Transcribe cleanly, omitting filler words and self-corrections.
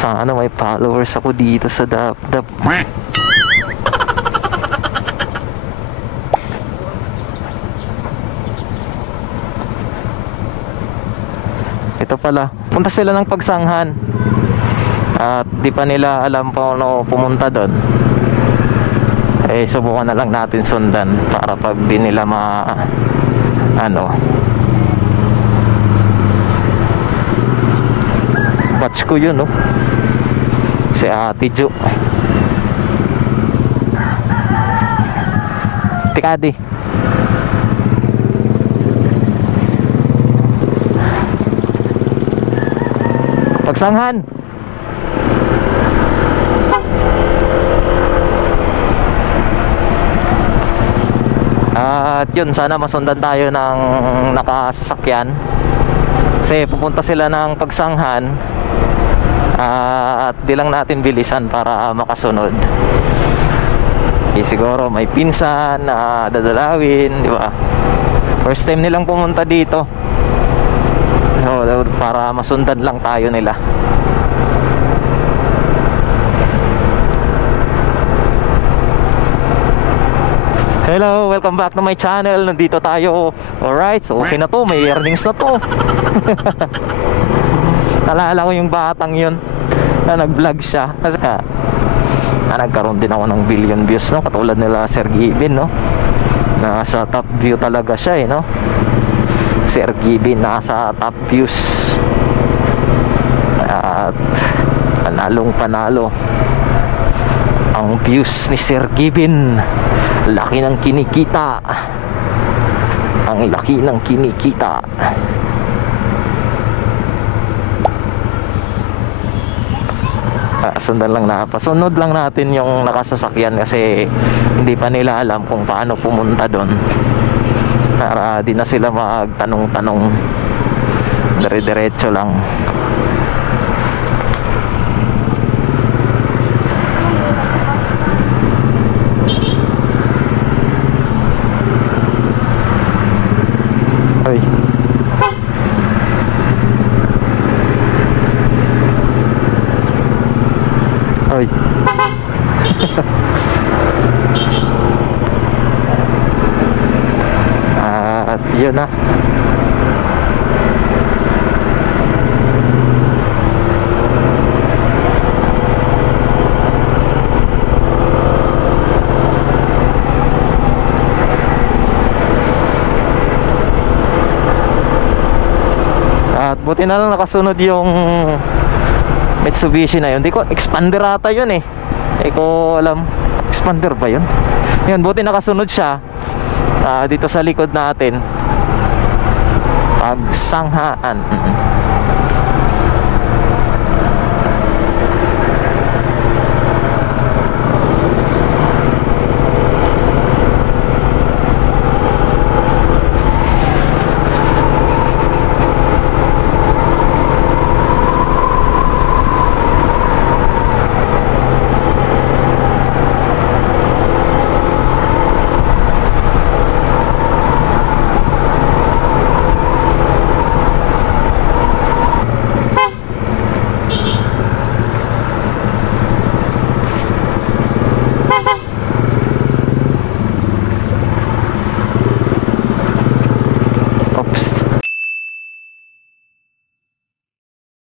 Sana may followers ako dito sa Dapdap. Ito pala, punta sila ng Pagsanghan at di pa nila alam pa ano pumunta doon. Eh subukan na lang natin sundan para pag di nila batch ko yun, no? Si Ate Jo Tikadi. Pagsanghan. At yun, sana masundan tayo ng nakasasakyan kasi pupunta sila ng Pagsanghan. At di lang natin bilisan para makasunod. Siguro may pinsan na dadalawin, di ba? First time nilang pumunta dito, so, para masundan lang tayo nila. Hello, welcome back to my channel. Nandito tayo. Alright, so okay na to, may earnings na to. Naalala ko yung batang yun na nag-vlog siya kasi nagkaroon din ako ng billion views, no? Katulad nila Sir Gibin, no? Nasa top view talaga siya, no? Sir Gibin nasa top views. At panalo ang views ni Sir Gibin. Laki ng kinikita. Ang laki ng kinikita. Pasunod lang natin yung nakasasakyan kasi hindi pa nila alam kung paano pumunta doon. Para di na sila magtanong-tanong, dire-diretso lang. Ay. Ay. At yun na. At buti na lang nakasunod yung Mitsubishi na yun. Hindi ko, expander ata yun eh. Hindi ko alam, expander ba yun? Yun, buti nakasunod siya dito sa likod natin. Pagsanghaan.